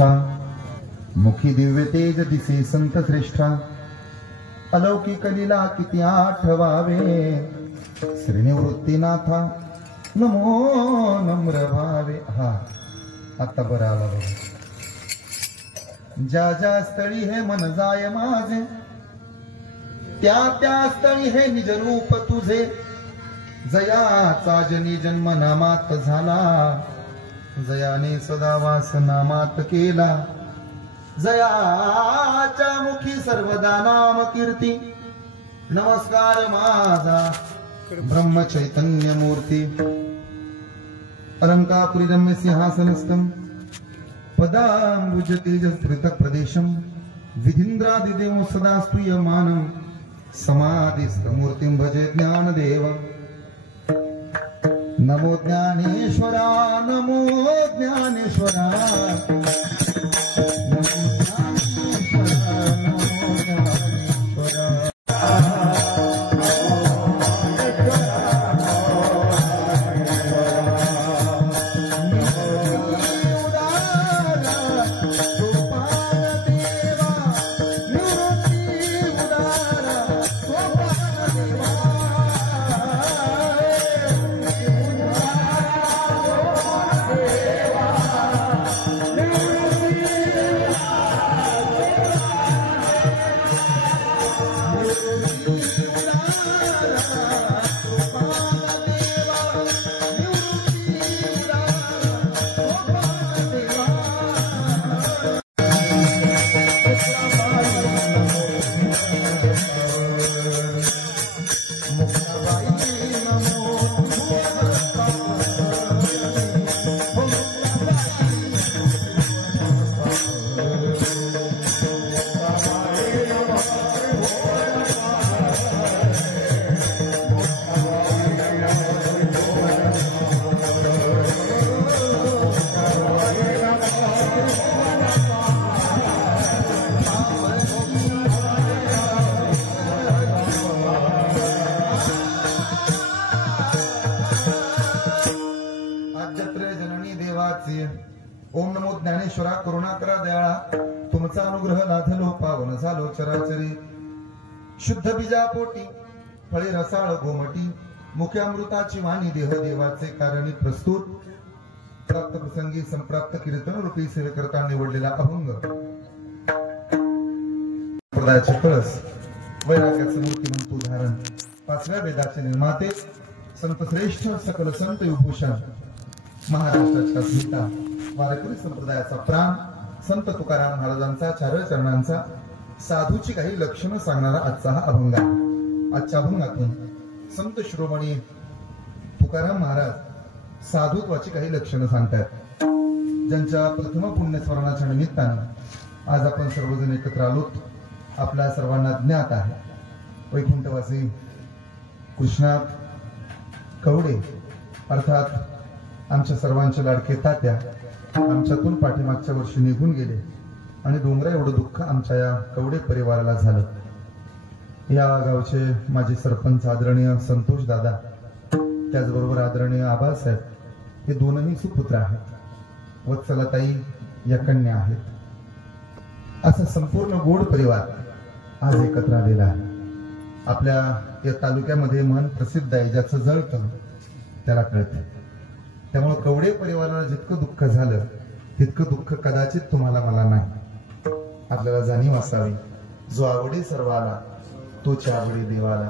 प्रतिष्ठा मुखी दिव्य तेज दिसे संत श्रेष्ठा अलौकिक लीला किती आठवावे श्रीनिवृत्तीनाथा नमो नम्र भावे। हा आता बरं आला बघा। ज्या ज्या स्थळी हे मन जाय माझे त्या त्या स्थळी हे निज रूप तुझे जयाचा जनी जन्म नामात झाला जयाने सदा वास नामात केला जयाच्या मुखी सर्वदा नाम कीर्ती नमस्कार माझा ब्रह्म चैतन्य मूर्ती अलंकापुरी रम्य सिंहासनस्थं पदांबुज तेजस्कृत प्रदेशं विधीन्द्रादिदेव सदा स्तूयमानं समाधिस्थ मूर्तिं भजे ज्ञानदेवम्। नमो ज्ञानेश्वरा नमो ज्ञानेश्वरा ओम नमो ज्ञानेश्वरा करुणाकरा दयाळा तुमचा अनुग्रह लाधलो पावन झालो चराचरी शुद्ध बीजापोटी फळे रसाळ गोमटी मुख्यामृताची वाणी देह देवाचे कारणी प्रस्तुत प्राप्त प्रसंगी संप्राप्त कीर्तन रूपी सेवेकरता निवडलेला अभंग प्रदायाचे कळस वैराग्याचे मूर्तिमंत उदाहरण पाचव्या वेदाचे निर्माते संत श्रेष्ठ सकल संत विभूषण महाराष्ट्राच्या स्मिता वारकरी संप्रदायाचा प्राण संत तुकाराम महाराजांचा चार चरणांचा साधूची काही लक्षणं सांगणारा आजचा हा अभंग आहे। आजच्या अभंगातून संत शिरोमणी तुकाराम महाराज साधुत्वाची काही लक्षणं सांगतात ज्यांच्या प्रथम पुण्यस्मरणाच्या निमित्तानं आज आपण सर्वजण एकत्र आलोत। आपल्या सर्वांना ज्ञात आहे वैकुंठवासी कृष्णात कवडे अर्थात आमच्या सर्वांचे लाडके तात्या आमच्यातून पाठीमागच्या वर्षी निघून गेले आणि डोंगरा एवढं दुःख आमच्या या कवडे परिवाराला झालं। या गावचे माजी सरपंच आदरणीय संतोष दादा त्याचबरोबर आदरणीय आबासाहेब हे दोनही सुपुत्र आहेत। वत्सलाताई या कन्या आहेत। असा संपूर्ण गोड परिवार आज एकत्र आलेला आहे। आपल्या या तालुक्यामध्ये मन प्रसिद्ध आहे ज्याचं जळतं त्याला कळतं। त्यामुळे कवडे परिवाराला जितकं दुःख झालं तितकं दुःख कदाचित तुम्हाला मला नाही। आपल्याला जाणीव असावी जो आवडे सर्वाला तोची आवडी देवाला।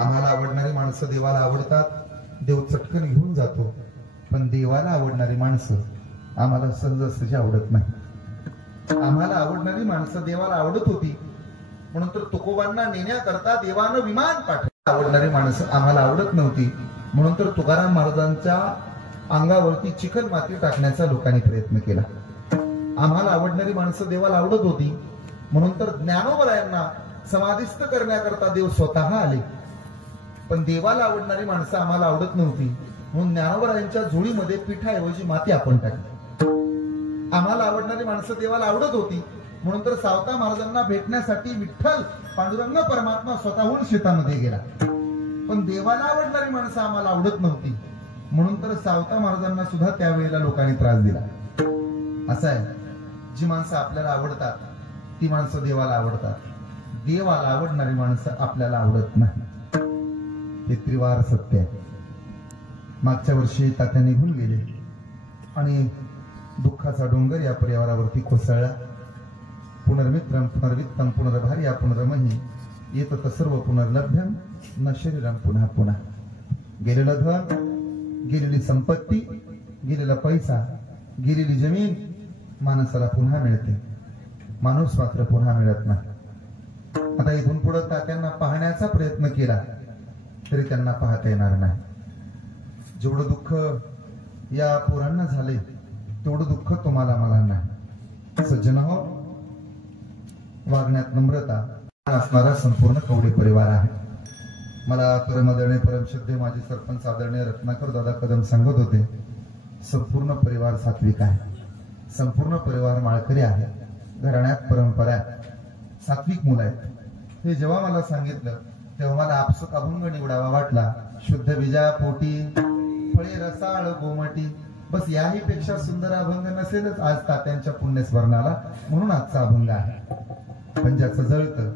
आम्हाला आवडणारी माणसं देवाला आवडतात देव चटकन घेऊन जातो पण देवाला आवडणारी माणसं आम्हाला सहजासहजी आवडत नाही। आम्हाला आवडणारी माणसं देवाला आवडत होती म्हणून तर तुकोबांना नेण्याकरता देवानं विमान पाठवलं। आवडणारी माणसं आम्हाला आवडत नव्हती म्हणून तर तुकाराम महाराजांच्या अंगावरती चिकन माती टाकण्याचा लोकांनी प्रयत्न केला। आम्हाला आवडणारी माणसं देवाला आवडत होती म्हणून तर ज्ञानोबरायांना समाधिस्थ करण्याकरता देव स्वतः आले पण देवाला आवडणारी माणसं आम्हाला आवडत नव्हती म्हणून ज्ञानोबरायांच्या झोळीमध्ये पिठाऐवजी माती आपण टाकली। आम्हाला आवडणारी माणसं देवाला आवडत होती म्हणून तर सावता महाराजांना भेटण्यासाठी विठ्ठल पांडुरंग परमात्मा स्वतःहून शेतामध्ये गेला पण देवाला आवडणारी माणसं आम्हाला आवडत नव्हती म्हणून तर सावता महाराजांना सुद्धा त्यावेळेला लोकांनी त्रास दिला। असं आहे जी माणसं आपल्याला आवडतात ती माणसं देवाला आवडतात, देवाला आवडणारी माणसं आपल्याला आवडत नाही. हे त्रिवार सत्य आहे. मागच्या वर्षी तात्या निघून गेले आणि दुःखाचा डोंगर या परिवारावरती कोसळला. पुनर्मित्रम पुनर्वित्तम पुनर्भार्या पुनर्मही येत सर्व पुनर्लभ्यम न शरीरम पुन्हा पुन्हा. गेलेलं धन, गेलेली संपत्ती, गेलेला पैसा, गेलेली जमीन माणसाला पुन्हा मिळते, माणूस मात्र पुन्हा मिळत नाही. आता इथून पुढे तात्यांना पाहण्याचा प्रयत्न केला तरी त्यांना पाहता येणार नाही. जेवढं दुःख या पोरांना झाले तेवढं दुःख तुम्हाला मला नाही. सज्जन हो, वागण्यात नम्रता असणारा संपूर्ण कवडे परिवार आहे. मला परमादरणीय परमश्रद्धेय माजी सरपंच आदरणीय रत्नाकर दादा कदम सांगत होते, संपूर्ण परिवार सात्विक आहे, संपूर्ण परिवार माळकरी आहे, घराण्यात परंपरा आहे, सात्विक मुलं आहेत. हे जेव्हा मला सांगितलं तेव्हा मला आपसुक अभंग निवडावा वाटला. शुद्ध बीजा पोटी फळे रसाळ गोमटी. बस याही पेक्षा सुंदर अभंग नसेलच आज तात्यांच्या पुण्यस्मरणाला, म्हणून आजचा अभंग आहे. पण ज्याचं जळतं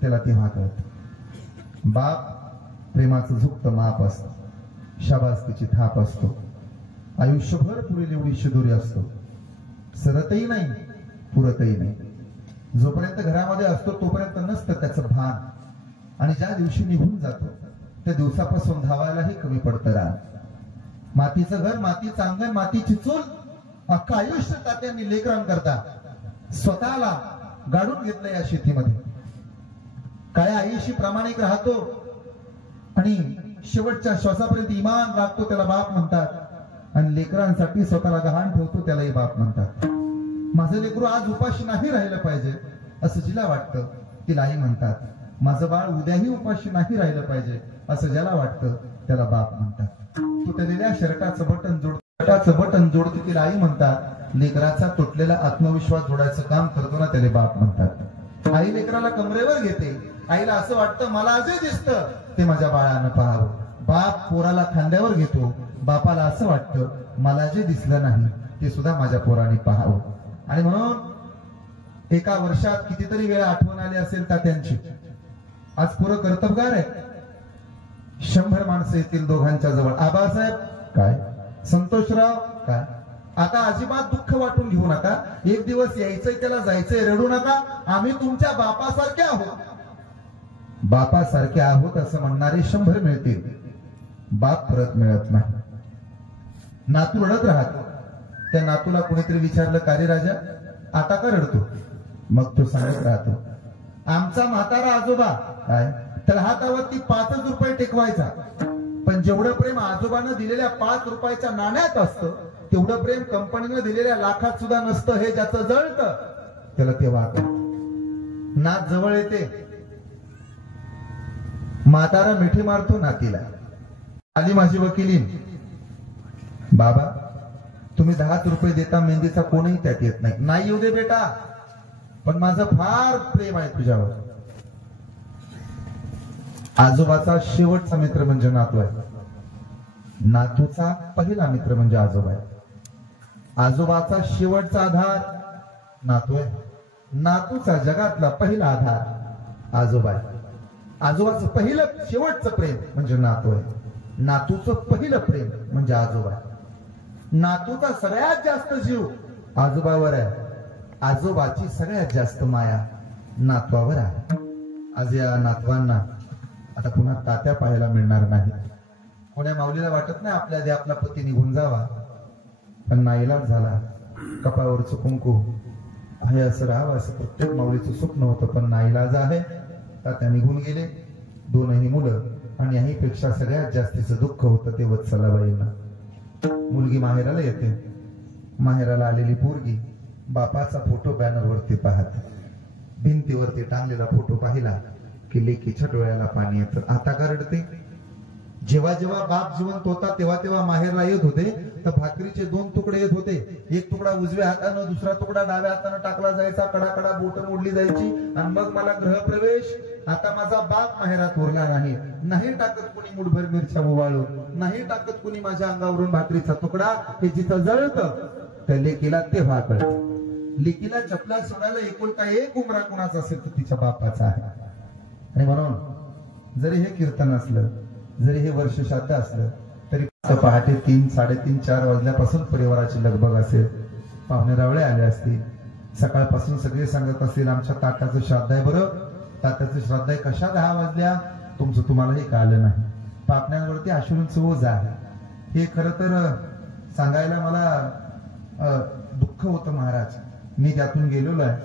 त्याला तेव्हा कळतं. बाप प्रेमाचं झुकतं माप असतं, शाबासकीची थाप असतो, आयुष्यभर पुरेल एवढी शिदोरी असतो, सरतही नाही पुरतही नाही. जोपर्यंत घरामध्ये असतो तोपर्यंत नसतं त्याचं भान, आणि ज्या दिवशी निघून जातो त्या दिवसापासून धावायलाही कमी पडतं रान. मातीचं घर, मातीचं अंगण, मातीची चूल, अख्खं आयुष्य तात्यांनी लेकरांकरता स्वतःला गाडून घेतलं या शेतीमध्ये. काळ्या आईशी प्रामाणिक राहतो आणि शेवटच्या श्वासापर्यंत इमान राखतो त्याला बाप म्हणतात, आणि लेकरांसाठी स्वतःला गहाण ठेवतो त्यालाही बाप म्हणतात. माझं लेकरू आज उपाशी नाही राहिलं पाहिजे असं जिला वाटतं तिला आई म्हणतात. माझं बाळ उद्याही उपाशी नाही राहिलं पाहिजे असं ज्याला वाटतं त्याला बाप म्हणतात. तुटलेल्या शर्टाचं बटन जोडते तिला आई म्हणतात. लेकराचा तुटलेला आत्मविश्वास जोडायचं काम करतो ना त्याला बाप म्हणतात. आई लेकराला कमरेवर घेते, आईला असं वाटतं मला जे दिसतं ते माझ्या बाळानं पाहावं. बाप पोराला खांद्यावर घेतो, बापाला असं वाटतं मला जे दिसलं नाही ते सुद्धा माझ्या पोराने पाहावं. आणि म्हणून एका वर्षात कितीतरी वेळा आठवण आली असेल तात्यांची. आज पोरं कर्तबगार आहे. 100 माणसं येतील दोघांच्या जवळ. आबासाहेब काय, संतोषराव काय. आता अजिबात दुःख वाटून घेऊ नका. एक दिवस यायचंय त्याला जायचंय, रडू नका. आम्ही तुमच्या बापासारखे आहोत. बापासारखे आहोत असं म्हणणारे 100 मिळतील, बाप परत मिळत नाही. नातू रडत राहतो. त्या नातूला कोणीतरी विचारलं का रे राजा आता का रडतो, मग तो सांगत राहतो आमचा म्हातारा आजोबा काय तर हातावरती 5 रुपये टेकवायचा, पण जेवढं प्रेम आजोबानं दिलेल्या 5 रुपयाच्या नाण्यात असतं तेवढं प्रेम कंपनीनं दिलेल्या लाखात सुद्धा नसतं. हे ज्याचं जळतं त्याला तेव्हा नात जवळ येते, म्हातारा मिठी मारतो नातीला. आली माझी वकिलीन, बाबा तुम्ही 10 रुपये देता, मेहंदीचा कोणीही त्यात येत नाही. नाही येऊ दे बेटा, पण माझं फार प्रेम आहे तुझ्यावर. आजोबाचा शेवटचा मित्र म्हणजे नातू आहे, नातूचा पहिला मित्र म्हणजे आजोबा आहे. आजोबाचा शेवटचा आधार नातू आहे, नातूचा जगातला पहिला आधार आजोबा आहे. आजोबाचं पहिलं शेवटचं प्रेम म्हणजे नातू आहे, नातूचं पहिलं प्रेम म्हणजे आजोबा आहे. नातूचा सगळ्यात जास्त जीव आजोबावर आहे, आजोबाची सगळ्यात जास्त माया नातवावर आहे. आज या नातवांना आता पुन्हा तात्या पाहायला मिळणार नाही. कोण्या माऊलीला वाटत नाही आपल्या आधी आपला पती निघून जावा, पण नाईलाज झाला. कपाळावरचं कुंकू आहे असं राहावं असं प्रत्येक माऊलीचं स्वप्न होतं, पण नाईलाज आहे. तात्या निघून गेले, 2ही मुलं, आणि याहीपेक्षा सगळ्यात जास्तीचं दुःख होतं ते वत्सलाबाईंना. मुलगी माहेराला येते, माहेराला आलेली पोरगी बापाचा फोटो बॅनरवरती पाहते. भिंतीवरती टांगलेला फोटो पाहिला की लेकीच्या डोळ्याला पाणी येतं. आता का रडते? जेव्हा जेव्हा बाप जिवंत होता तेव्हा तेव्हा माहेरला येत होते तर भाकरीचे 2 तुकडे येत होते. एक तुकडा उजव्या हातानं, दुसरा तुकडा डाव्या हातानं टाकला जायचा, कडाकडा बोट मोडली जायची, आणि मग मला गृहप्रवेश. आता माझा बाप माहेरात उरला नाही, नाही टाकत कुणी मुठभर मिरच्या उवाळून, नाही टाकत कुणी माझ्या अंगावरून भाकरीचा तुकडा. हे जिथं जळतं त्या लेकीला तेव्हा कळतं. लिकीला चपला सोडायला एकुलता एक उमरा कोणाचा असेल तर तिच्या बापाचा आहे. आणि म्हणून जरी हे कीर्तन असलं, जरी हे वर्ष श्राद्ध असलं, तरी पहाटे 3, 3:30, 4 वाजल्यापासून परिवाराची लगबग असेल. पाहुणे रावळे आले असतील, सकाळपासून सगळे सांगत असतील आमच्या तात्याचं श्राद्ध आहे. बरं, तात्याचं श्राद्ध आहे. कशा 10 वाजल्या तुमचं तुम्हालाही कळलं नाही. पापण्यांवरती अश्रूंचं ओझ आहे. हे खरं तर सांगायला मला दुःख होतं महाराज. मी त्यातून गेलेलो आहे.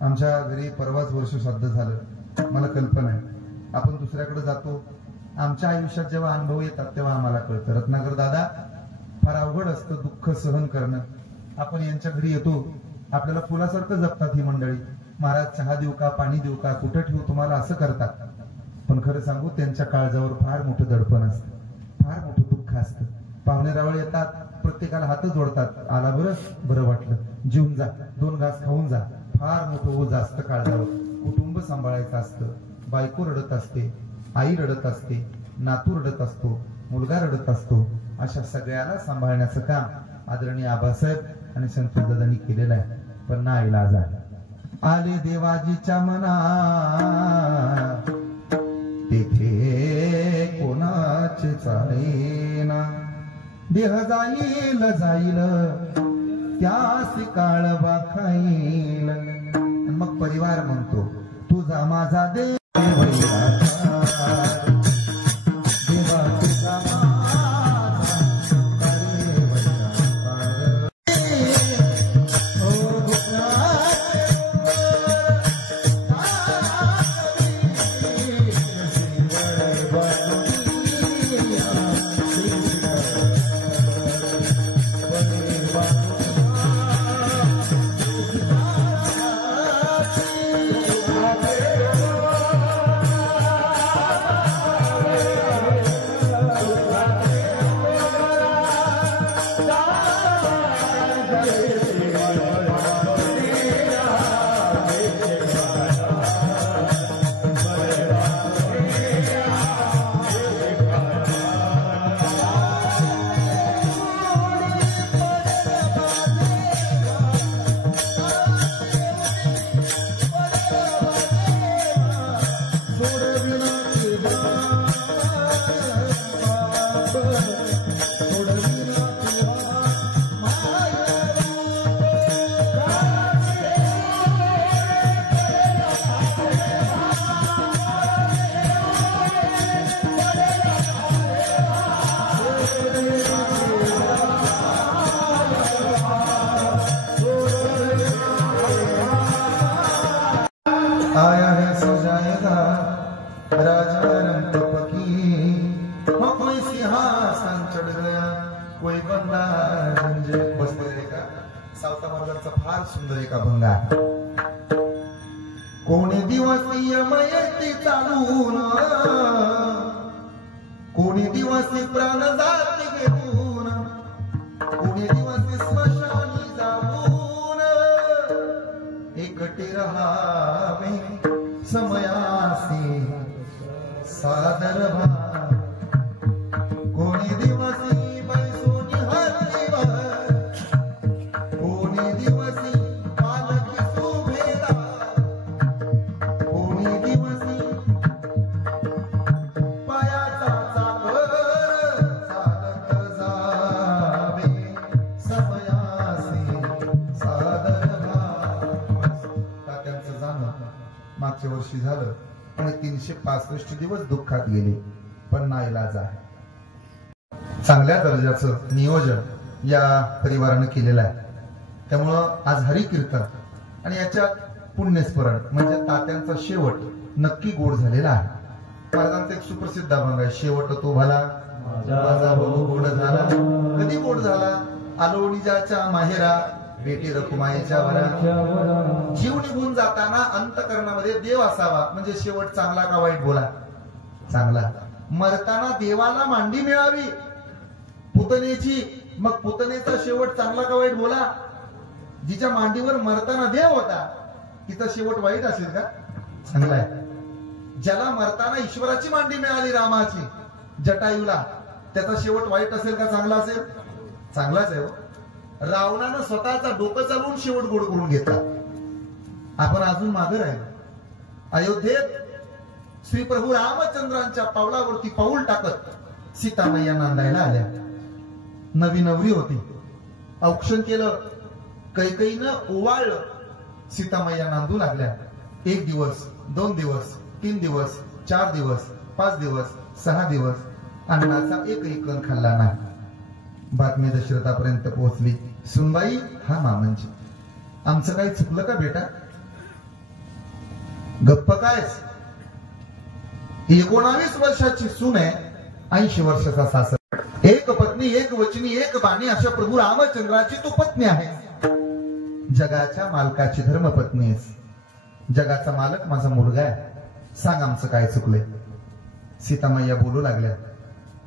आमच्या घरी परवाच वर्ष श्राद्ध झालं. मला कल्पना आहे. आपण दुसऱ्याकडे जातो, आमच्या आयुष्यात जेव्हा अनुभव येतात तेव्हा आम्हाला कळतं. रत्नाकर दादा, फार अवघड असतं दुःख सहन करणं. आपण यांच्या घरी येतो, आपल्याला फुलासारखं जपतात ही मंडळी. महाराज चहा देऊ का, पाणी देऊ का, कुठं ठेवू तुम्हाला, असं करतात. पण खरं सांगू, त्यांच्या काळजावर फार मोठं दडपण असतं, फार मोठं दुःख असतं. पाहुणे रावळे येतात, प्रत्येकाला हात जोडतात. आला बरं वाटलं, जेवून जा, 2 घास खाऊन जा. फार मोठं ओझ असतं काळजावर. कुटुंब सांभाळायचं असतं. बायको रडत असते, आई रडत असते, नातू रडत असतो, मुलगा रडत असतो. अशा सगळ्याला सांभाळण्याचं काम आदरणीय आबासाहेब आणि संतोष दादांनी केलेलं आहे. पण नाईलाज आहे. आले देवाजीच्या मना तेथे कोणाचे चालेना. देह जाईल त्यास काळबा खाईल. मग परिवार म्हणतो तुझा माझा देव आया है सजाएगा राजवरम पकी. हो कोई सिंहासन चढ़ गया, कोई बंदा झंझे. बसलेले का सावता महाराजांचा फार सुंदर एक अभंग आहे. कोणी दिवस यमयती चालून, कोणी दिवस प्राण जाती घेऊन, कोणी दिवस स्मशानी जाऊन एकटे रहावे समयासी सादर भाव. कोणी दिवसी बैसोनी हत्तीवर, कोणी दिवसी पालखी सुभेदा, कोणी दिवसी पायाचा चाकर चालत जावे समयासी सादर भाव. तात्यांचं जाणं मागच्या वर्षी झालं आणि 365 दिवस दुःखात गेले. पण नाईलाज आहे. चांगल्या दर्जाचं नियोजन या परिवारानं केलेलं आहे. त्यामुळं आज हरी कीर्तन आणि याच्यात पुण्यस्मरण म्हणजे तात्यांचा शेवट नक्की गोड झालेला आहे. महाराजांचा एक सुप्रसिद्ध अभंग आहे, शेवट तो भला माझा भाऊ गोड झाला. कधी गोड झाला? आलोणीजाच्या माहेरा बेटी रखुमाईच्या वरा. जीव निघून जाताना अंतकरणामध्ये देव असावा म्हणजे शेवट चांगला का वाईट? बोला चांगला. मरताना देवाला मांडी मिळावी पुतनेची, मग पुतनेचा शेवट चांगला का वाईट? बोला. जिच्या मांडीवर मरताना देव होता तिचा शेवट वाईट असेल का? चांगला आहे. ज्याला मरताना ईश्वराची मांडी मिळाली रामाची जटायूला, त्याचा शेवट वाईट असेल का चांगला असेल? चांगलाच आहे. रावणानं स्वतःचा डोकं चालवून शेवट गोड करून घेतला. आपण अजून मागे राहिलो. अयोध्येत श्री प्रभू रामचंद्रांच्या पावलावरती पाऊल टाकत सीतामैया नांदायला आल्या. नवी नवरी होती. औक्षण केलं, कैकईनं ओवाळलं. सीतामैया नांदू लागल्या. 1 दिवस, 2 दिवस, 3 दिवस, 4 दिवस, 5 दिवस, 6 दिवस अन्नाचा एकही कण खाल्ला नाही. बातमी दशरथापर्यंत पोहोचली. सुनबाई, हा मामांची, आमचं काही चुकलं का बेटा? गप्प कायच, 19 वर्षाची सून आहे, 80 वर्षाचा सासरा. एक पत्नी, एक वचनी, एक बाणी अशा प्रभू रामचंद्राची तू पत्नी आहे. जगाच्या मालकाची धर्मपत्नी आहेस. जगाचा मालक माझा मुलगा आहे. सांग आमचं काय चुकलंय? सीतामैया बोलू लागल्या.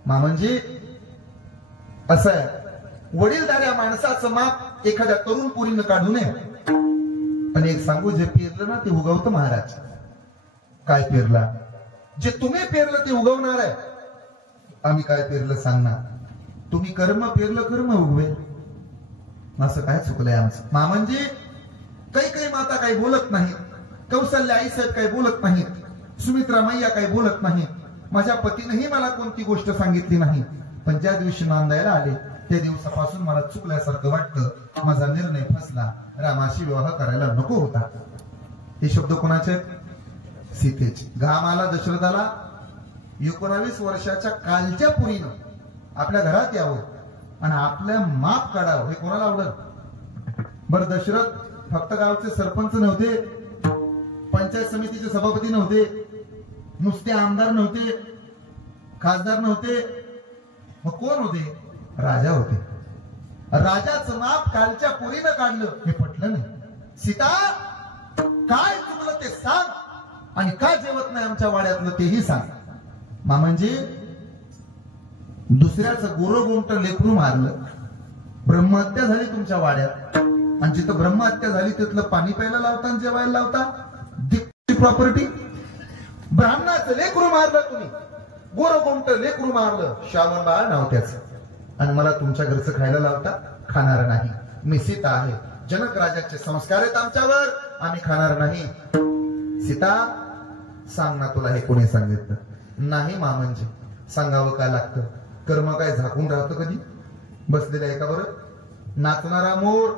मामंजी, असं आहे, वडीलधाऱ्या माणसाचं माप एखाद्या तरुण पुरीनं काढू नये. पण एक सांगू, जे पेरलं ना ते उगवतं महाराज. काय पेरला? जे तुम्ही पेरलं ते उगवणार आहे. आम्ही काय पेरलं सांग ना. तुम्ही कर्म पेरलं, कर्म उगवेल. असं काय चुकलंय आमचं? मामंजी, काही माता काही बोलत नाहीत. कौशल्या आईसाहेब काही बोलत नाहीत. सुमित्रा मैया काही बोलत नाहीत. माझ्या पतीनेही मला कोणती गोष्ट सांगितली नाही. पण ज्या दिवशी नांदायला आले त्या दिवसापासून मला चुकल्यासारखं वाटतं. माझा निर्णय फसला. रामाशी विवाह करायला नको होता. हे शब्द कोणाचे? सीतेचे. घाम आला दशरथाला. 19 वर्षाच्या कालच्या पुरीनं आपल्या घरात यावं आणि आपल्या माप काढावं हे कोणाला आवडत? बरं, दशरथ फक्त गावचे सरपंच नव्हते, पंचायत समितीचे सभापती नव्हते, नुसते आमदार नव्हते, खासदार नव्हते. मग कोण होते? राजा होते. राजाचं माप कालच्या पुरीनं काढलं. हे पटलं नाही. सीता, काय चुकलं ते सांग, आणि का जेवत नाही आमच्या वाड्यातलं तेही सांग. मामांजी, दुसऱ्याचं गोरगोमट लेकरू मारलं, ब्रह्महत्या झाली तुमच्या वाड्यात, आणि जिथं ब्रह्महत्या झाली तिथलं पाणी प्यायला लावता आणि जेवायला लावता. प्रॉपर्टी. ब्राह्मणाचं लेकरू मारलं तुम्ही, गोरगोमट लेकरू मारलं, श्रावण बाळ नाव त्याचं, आणि मला तुमच्या घरचं खायला लावता. खाणार नाही. मी सीता आहे. जनक राजाचे संस्कार आहेत आमच्यावर, आम्ही खाणार नाही. सीता, सांग ना, तुला हे कोणी सांगितलं? नाही मामंजी, सांगावं काय लागतं? कर्म काय झाकून राहतं कधी? बसलेलं आहे का बरं? नाचणारा मोर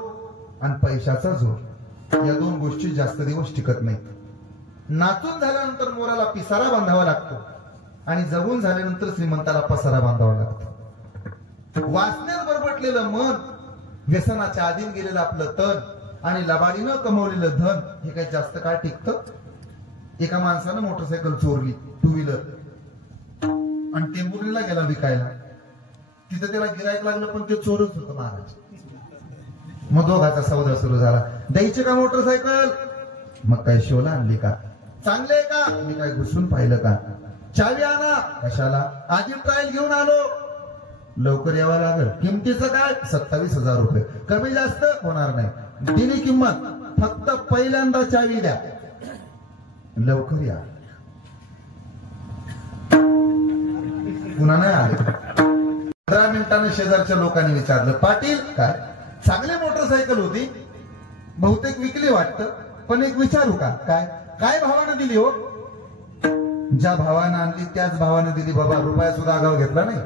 आणि पैशाचा जोर या दोन गोष्टी जास्त दिवस टिकत नाहीत. नाचून झाल्यानंतर मोराला पिसारा बांधावा लागतो, आणि जगून झाल्यानंतर श्रीमंताला पसारा बांधावा लागतो. वासनेत बरबटलेलं मन, व्यसनाच्या आधीन गेलेलं आपलं तन, आणि लबाडीनं कमवलेलं धन हे काही जास्त काळ टिकतं? एका माणसानं मोटरसायकल चोरली, 2 व्हीलर, आणि टेंबुर्णीला गेला विकायला. तिथं त्याला गिरायक लागलं, पण ते चोरच होतं महाराज. मग दोघाचा सौदा सुरू झाला. द्यायची का मोटरसायकल? मग काय शोला आणली का? चांगले का? मी काय घुसून पाहिलं का? चावी आणा. कशाला? आधी ट्रायल घेऊन आलो. लवकर यावं लागल. किमतीचं काय? 27,000 रुपये. कमी जास्त होणार नाही. दिली किंमत. फक्त पहिल्यांदा चावी द्या. लवकर या. पुन्हा नाही आले. 15 मिनिटांनी शेजारच्या लोकांनी विचारलं, पाटील काय? चांगली मोटरसायकल होती, बहुतेक विकली वाटतं, पण एक विचारू का? काय? काय भावानं दिली हो? ज्या भावानं आणली त्याच भावानं दिली बाबा. रुपया सुद्धा आगाव घेतला नाही.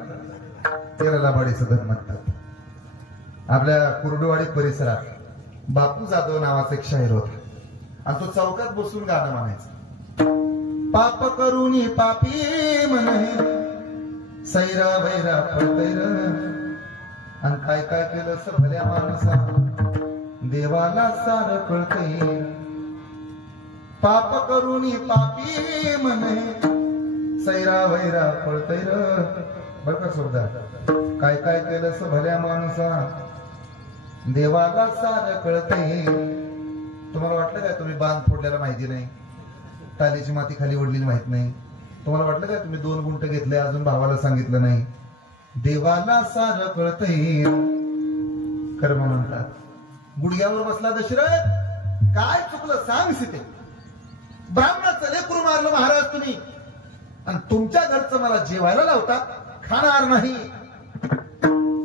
त्याला लाबाडीचं धन म्हणतात. आपल्या कुर्डुवाडी परिसरात बापू जाधव नावाचा एक शाहीर होता, आणि तो चौकात बसून गाणं म्हणायचं. पाप करून पापी म्हणे, सैरा वैरा पळतैर, आणि काय काय केलं भल्या माणसा, देवाला सार कळतंय. पाप करून पापी म्हणे, सैरा वैरा पळतैर. बर का सोडा, काय काय केलं भल्या माणसा, देवाला सार कळतंय. तुम्हाला वाटलं काय तुम्ही बांध फोडल्याला माहिती नाही, टालीची माती खाली ओढलेली माहित नाही? तुम्हाला वाटलं काय तुम्ही 2 गुंठ घेतले अजून भावाला सांगितलं नाही? देवाला सार कळतंय. कर्म म्हणतात. गुडघ्यावर बसला दशरथ, काय चुकलं सांग सीते? ब्राह्मणाचं लेकरू मारलं महाराज तुम्ही, आणि तुमच्या घरचं मला जेवायला लावता. खाणार नाही.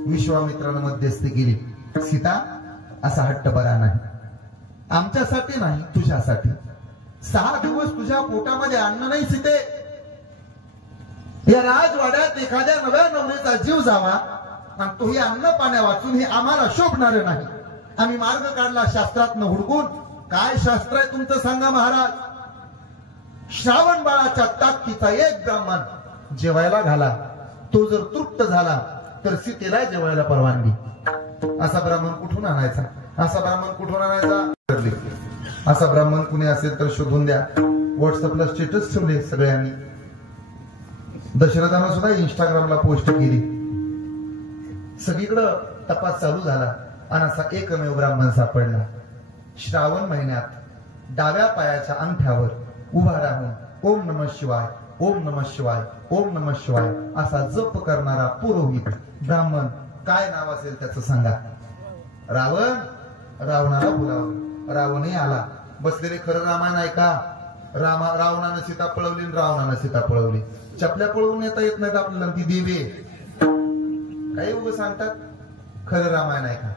विश्वामित्रानं मध्यस्थी केली. सीता असा हट्ट बरा नाही. आमच्यासाठी नाही, तुझ्यासाठी. 6 दिवस तुझ्या पोटामध्ये अन्न नाही सीते. या राजवाड्यात एखाद्या नव्या नवरीचा जीव जावा आणि तोही अन्न पाण्या वाचून हे आम्हाला शोभणार नाही. आम्ही मार्ग काढला शास्त्रातनं हुडकून. काय शास्त्र आहे तुमचं सांगा महाराज. श्रावण बाळाच्या ताकदीचा एक ब्राह्मण जेवायला घाला, तो जर तृप्त झाला तर सीतेला जेवायला परवानगी. असा ब्राह्मण कुठून आणायचा? असा ब्राह्मण कुठून आणायचा? असा ब्राह्मण कुणी असेल तर शोधून द्या. व्हॉट्सअपला स्टेटस ठेवले सगळ्यांनी. दशरथानं सुद्धा इंस्टाग्रामला पोस्ट केली. सगळीकडं तपास चालू झाला आणि असा एकमेव ब्राह्मण सापडला. श्रावण महिन्यात डाव्या पायाच्या अंगठ्यावर उभा राहून ओम नमः शिवाय, ओम नमः शिवाय, ओम नमः शिवाय असा जप करणारा पुरोहित ब्राह्मण. काय नाव असेल त्याचं सांगा. रावणाला बोलावलं. रावणही आला. बसलेले खरं रामायण ऐका. रावणानं सीता पळवली, रावणानं सीता पळवली. चपल्या पळवून येता येत नाहीत आपल्याला, ती देवी काही उभं सांगतात. खरं रामायण ऐका.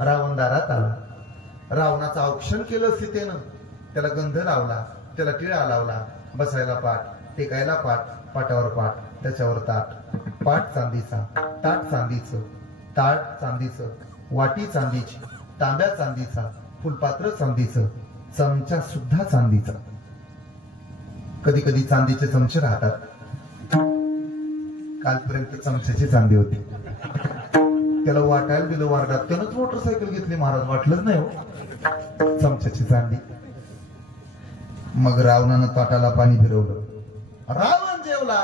रावण दारात आला. रावणाचं औक्षण केलं सीतेनं. त्याला गंध लावला, त्याला टिळा लावला. बसायला पाठ, टेकायला पाठ, पाटावर पाठ, त्याच्यावर ताट. पाठ चांदीचा, ताट चांदीचं, ताट चांदीचं, वाटी चांदीची, तांब्या चांदीचा, फुलपात्र चांदीचं, चमचा सुद्धा चांदीचा. कधी कधी चांदीचे चमचे राहतात. कालपर्यंत चमच्याची चांदी होती. त्याला वाटायला दिलं वार्डात. त्यानंच मोटरसायकल घेतली महाराज. वाटलंच नाही हो, चमच्याची चांदी. मग रावणानं ताटाला पाणी फिरवलं. रावण जेवला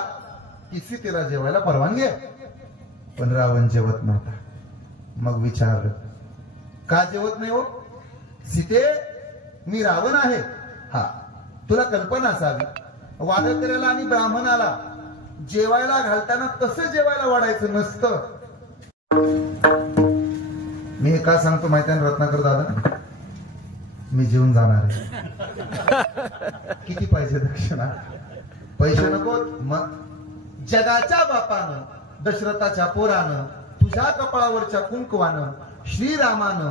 की सीतेला जेवायला परवानगी आहे. पण रावण जेवत नव्हता. मग विचारलं, का जेवत नाही हो? सीते, मी रावण आहे. हा, तुला कल्पना असावी. वादकऱ्याला आणि ब्राह्मणाला जेवायला घालताना तसं जेवायला वाढायचं नसतं. मी हे का सांगतो माहिती आहे रत्नाकर दादा? मी जेवून जाणार आहे. किती पाहिजे दक्षिणा? पैसे नको. मग जगाच्या बापानं, दशरथाच्या पोरानं, तुझ्या कपाळावरच्या कुंकवानं, श्रीरामानं